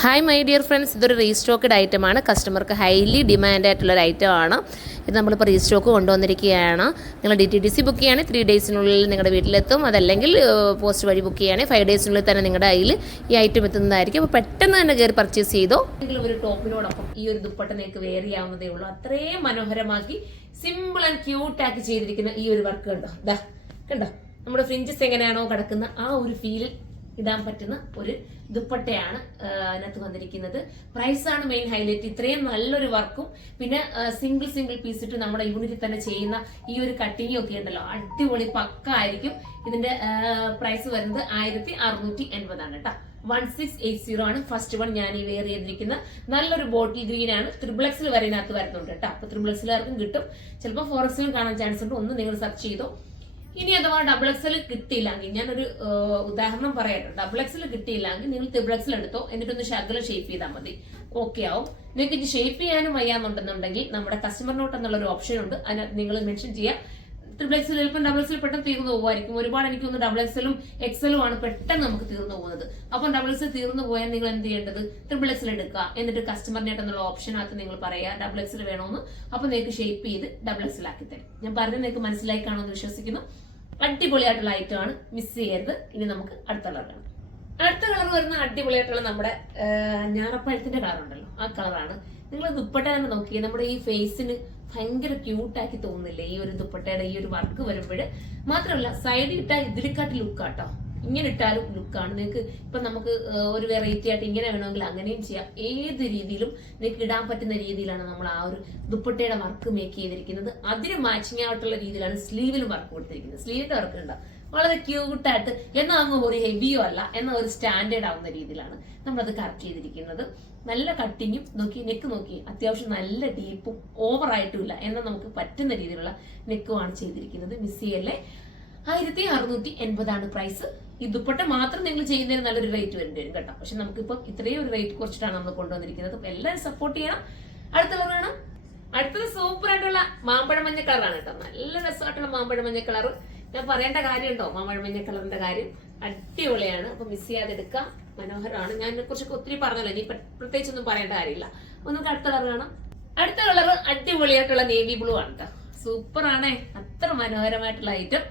Hi my dear friends, ഇതൊരു restocked ഐറ്റമാണ്. കസ്റ്റമർക്ക് ഹൈലി ഡിമാൻഡ് ആയിട്ടുള്ളൊരു ഐറ്റമാണ്. ഇത് നമ്മളിപ്പോൾ റീസ്റ്റോക്ക് കൊണ്ടുവന്നിരിക്കുകയാണ്. നിങ്ങൾ DTDC ബുക്ക് ചെയ്യുകയാണെങ്കിൽ 3 ഡേയ്സിനുള്ളിൽ നിങ്ങളുടെ വീട്ടിലെത്തും. അതല്ലെങ്കിൽ പോസ്റ്റ് വഴി ബുക്ക് ചെയ്യുകയാണെങ്കിൽ 5 ഡേയ്സിനുള്ളിൽ തന്നെ നിങ്ങളുടെ കയ്യിൽ ഈ ഐറ്റം എത്തുന്നതായിരിക്കും. അപ്പോൾ പെട്ടെന്ന് തന്നെ കയറി പർച്ചേസ് ചെയ്തോ. എന്തെങ്കിലും ഒരു ടോപ്പിനോടൊപ്പം ഈ ഒരു ദുപ്പട്ട നിങ്ങൾക്ക് വെയർ ചെയ്യാവുന്നതേ ഉള്ളൂ. അത്രയും മനോഹരമാക്കി സിമ്പിൾ ആൻഡ് ക്യൂട്ടാക്കി ചെയ്തിരിക്കുന്ന ഈ ഒരു വർക്ക് കണ്ടോ, കണ്ടോ നമ്മുടെ ഫ്രിഞ്ചസ് എങ്ങനെയാണോ കിടക്കുന്ന ആ ഒരു ഫീൽ ഇടാൻ പറ്റുന്ന ഒരു ദുപ്പട്ടയാണ് അതിനകത്ത് വന്നിരിക്കുന്നത്. പ്രൈസാണ് മെയിൻ ഹൈലൈറ്റ്. ഇത്രയും നല്ലൊരു വർക്കും പിന്നെ സിംഗിൾ പീസ് ഇട്ട് നമ്മുടെ യൂണിറ്റിൽ തന്നെ ചെയ്യുന്ന ഈ ഒരു കട്ടിങ്ങും ഒക്കെ ഉണ്ടല്ലോ, അടിപൊളി പക്ക ആയിരിക്കും. ഇതിന്റെ പ്രൈസ് വരുന്നത് 1680 ആണ് കേട്ടോ. 1680 ആണ് ഫസ്റ്റ് വൺ ഞാൻ ഈ വെയർ ചെയ്തിരിക്കുന്ന. നല്ലൊരു ബോട്ടിൽ ഗ്രീൻ ആണ്. XXL വരെ ഇതിനകത്ത് വരുന്നുണ്ട് കേട്ടോ. അപ്പൊ XXLകാർക്കും കിട്ടും. ചിലപ്പോൾ 4XL കാണാൻ ചാൻസ് ഉണ്ട്. ഒന്ന് നിങ്ങൾ സെർച്ച് ചെയ്തോ. ഇനി അഥവാ XXL കിട്ടിയില്ലെങ്കിൽ ഞാനൊരു ഉദാഹരണം പറയട്ടെ. XXL കിട്ടിയില്ലെങ്കിൽ നിങ്ങൾ XXL എടുത്തോ, എന്നിട്ടൊന്ന് ശകലം ഷേപ്പ് ചെയ്താൽ മതി, ഓക്കെ ആവും. നിങ്ങൾക്ക് ഇത് ഷേപ്പ് ചെയ്യാനും വയ്യാന്നുണ്ടെന്നുണ്ടെങ്കിൽ നമ്മുടെ കസ്റ്റമർ നോട്ട് എന്നുള്ളൊരു ഓപ്ഷൻ ഉണ്ട്. അതിനകത്ത് നിങ്ങൾ മെൻഷൻ ചെയ്യാം. XXL ചിലപ്പോൾ XXL പെട്ടെന്ന് തീർന്നു പോകുമായിരിക്കും. ഒരുപാട് എനിക്ക് തോന്നുന്നു XXLഉം XLഉം ആണ് പെട്ടെന്ന് നമുക്ക് തീർന്നു പോകുന്നത്. അപ്പം XXL തീർന്നു പോയാൽ നിങ്ങൾ എന്ത് ചെയ്യേണ്ടത്, XXL എടുക്കുക. എന്നിട്ട് കസ്റ്റമർ നോട്ട് എന്നുള്ള ഓപ്ഷനകത്ത് നിങ്ങൾ പറയുക XXL വേണമെന്ന്. അപ്പൊ നിങ്ങൾക്ക് ഷേപ്പ് ചെയ്ത് XXL ആക്കി തരും. ഞാൻ പറഞ്ഞത് നിങ്ങൾക്ക് മനസ്സിലായി കാണുമെന്ന് വിശ്വസിക്കുന്നു. അടിപൊളിയായിട്ടുള്ള ഐറ്റം ആണ്, മിസ് ചെയ്യരുത്. ഇനി നമുക്ക് അടുത്ത കളർ കാണാം. അടുത്ത കളർ വരുന്ന അടിപൊളിയായിട്ടുള്ള നമ്മുടെ ഞാറപ്പഴത്തിന്റെ കളർ ഉണ്ടല്ലോ, ആ കളറാണ്. നിങ്ങൾ ദുപ്പട്ട തന്നെ നോക്കിയേ, നമ്മുടെ ഈ ഫേസിന് ഭയങ്കര ക്യൂട്ടാക്കി തോന്നുന്നില്ലേ ഈ ഒരു ദുപ്പട്ടയുടെ ഈ ഒരു വർക്ക് വരുമ്പോൾ. മാത്രമല്ല സൈഡിൽ ഇട്ടാൽ ഇതിനെക്കാട്ടി ലുക്കാട്ടോ. ഇങ്ങനെ ഇട്ടാലും ലുക്കാണ്. നിങ്ങൾക്ക് ഇപ്പൊ നമുക്ക് ഒരു വെറൈറ്റി ആയിട്ട് ഇങ്ങനെ വേണമെങ്കിൽ അങ്ങനെയും ചെയ്യാം. ഏത് രീതിയിലും നിങ്ങൾക്ക് ഇടാൻ പറ്റുന്ന രീതിയിലാണ് നമ്മൾ ആ ഒരു ദുപ്പട്ടയുടെ വർക്ക് മേക്ക് ചെയ്തിരിക്കുന്നത്. അതിന് മാച്ചിങ് ആയിട്ടുള്ള രീതിയിലാണ് സ്ലീവിലും വർക്ക് കൊടുത്തിരിക്കുന്നത്. സ്ലീവിന്റെ വർക്ക് ഉണ്ടാവും വളരെ ക്യൂട്ടായിട്ട്. എന്നാൽ അങ്ങ് ഒരു ഹെവിയോ അല്ല, എന്നാൽ ഒരു സ്റ്റാൻഡേർഡ് ആവുന്ന രീതിയിലാണ് നമ്മളത് കറക്റ്റ് ചെയ്തിരിക്കുന്നത്. നല്ല കട്ടിങ്ങും നോക്കി, നെക്ക് നോക്കി അത്യാവശ്യം നല്ല ഡീപ്പും ഓവറായിട്ടും ഇല്ല, എന്നാൽ നമുക്ക് പറ്റുന്ന രീതിയിലുള്ള നെക്കുമാണ് ചെയ്തിരിക്കുന്നത്. മിസ് ചെയ്യല്ലേ. 1680 ആണ് പ്രൈസ്. ഈ ദുപ്പട്ട മാത്രം നിങ്ങൾ ചെയ്യുന്നതിന് നല്ലൊരു റേറ്റ് വരേണ്ടി വരും കേട്ടോ. പക്ഷെ നമുക്കിപ്പം ഇത്രയും ഒരു റേറ്റ് കുറച്ചിട്ടാണ് നമ്മൾ കൊണ്ടുവന്നിരിക്കുന്നത്. അപ്പൊ എല്ലാവരും സപ്പോർട്ട് ചെയ്യണം. അടുത്ത കളർ വേണം. അടുത്തത് സൂപ്പർ ആയിട്ടുള്ള മാമ്പഴ മഞ്ഞ കളറാണ് കേട്ടോ. നല്ല രസമായിട്ടുള്ള മാമ്പഴ മഞ്ഞ കളർ. ഞാൻ പറയേണ്ട കാര്യമുണ്ടോ മാമ്പഴ മഞ്ഞ കളറിന്റെ കാര്യം? അടിപൊളിയാണ്. അപ്പൊ മിസ് ചെയ്യാതെ എടുക്കാം. മനോഹരമാണ്. ഞാൻ ഇതിനെ കുറിച്ചൊക്കെ ഒത്തിരി പറഞ്ഞല്ലോ, ഇനി പ്രത്യേകിച്ചൊന്നും പറയേണ്ട കാര്യമില്ല. നമുക്ക് അടുത്ത കളർ കാണാം. അടുത്ത കളർ അടിപൊളിയായിട്ടുള്ള നേവി ബ്ലൂ ആണ് കേട്ടോ. സൂപ്പർ ആണേ. അത്ര മനോഹരമായിട്ടുള്ള ഐറ്റം.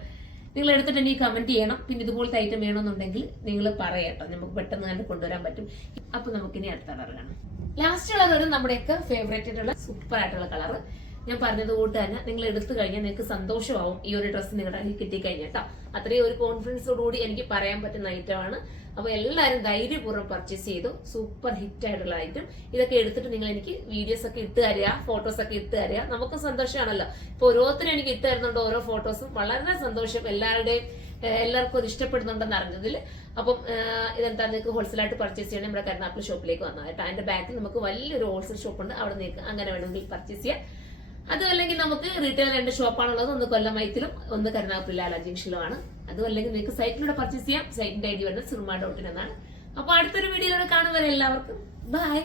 നിങ്ങൾ എടുത്തിട്ട് എനിക്ക് കമന്റ് ചെയ്യണം. പിന്നെ ഇതുപോലത്തെ ഐറ്റം വേണമെന്നുണ്ടെങ്കിൽ നിങ്ങൾ പറയട്ടോ, നമുക്ക് പെട്ടെന്ന് തന്നെ കൊണ്ടുവരാൻ പറ്റും. അപ്പൊ നമുക്കിനി അടുത്ത കളർ കാണാം. ലാസ്റ്റ് കളർ നമ്മുടെയൊക്കെ ഫേവറേറ്റ് ആയിട്ടുള്ള സൂപ്പർ ആയിട്ടുള്ള കളർ. ഞാൻ പറഞ്ഞതുകൊണ്ട് തന്നെ നിങ്ങൾ എടുത്തു കഴിഞ്ഞാൽ നിങ്ങൾക്ക് സന്തോഷമാവും ഈ ഒരു ഡ്രസ്സ് നിങ്ങളുടെ കയ്യിൽ കിട്ടിക്കഴിഞ്ഞാൽ കേട്ടോ. അത്രയും ഒരു കോൺഫിഡൻസോടുകൂടി എനിക്ക് പറയാൻ പറ്റുന്ന ഐറ്റമാണ്. അപ്പൊ എല്ലാവരും ധൈര്യപൂർവ്വം പർച്ചേസ് ചെയ്തു. സൂപ്പർ ഹിറ്റ് ആയിട്ടുള്ള ഐറ്റം. ഇതൊക്കെ എടുത്തിട്ട് നിങ്ങൾ എനിക്ക് വീഡിയോസ് ഒക്കെ ഇട്ട് തരിക, ഫോട്ടോസ് ഒക്കെ ഇട്ട് തരിക. നമുക്കും സന്തോഷമാണല്ലോ. ഇപ്പൊ ഓരോരുത്തരും എനിക്ക് ഇട്ട് തരുന്നുണ്ട് ഓരോ ഫോട്ടോസും. വളരെ സന്തോഷം. എല്ലാവർക്കും അത് ഇഷ്ടപ്പെടുന്നുണ്ടെന്ന് അറിഞ്ഞതിൽ. അപ്പം ഇതെന്താ, നിങ്ങൾക്ക് ഹോൾസെയിലായിട്ട് പർച്ചേസ് ചെയ്യണം നമ്മുടെ കരുനാഗപ്പള്ളി ഷോപ്പിലേക്ക് വന്നാൽ കേട്ടോ. അതിന്റെ ബാക്കിൽ നമുക്ക് വലിയൊരു ഹോൾസെയിൽ ഷോപ്പ് ഉണ്ട്. അവിടെ നിങ്ങൾക്ക് അങ്ങനെ വേണമെങ്കിൽ പർച്ചേസ് ചെയ്യാം. അതുമല്ലെങ്കിൽ നമുക്ക് റീറ്റെയിൽ 2 ഷോപ്പാണുള്ളത്. ഒന്ന് കൊല്ലം മൈത്തിലും ഒന്ന് കരുനാഗപ്പള്ളി ലാല ജംഗ്ഷനിലുമാണ്. അതുമല്ലെങ്കിൽ നിങ്ങൾക്ക് സൈറ്റിലൂടെ പർച്ചേസ് ചെയ്യാം. സൈറ്റിന്റെ ID വരുന്നത് surma.in എന്നാണ്. അപ്പൊ അടുത്തൊരു വീഡിയോയിലൂടെ കാണുന്നവരെ എല്ലാവർക്കും ബൈ.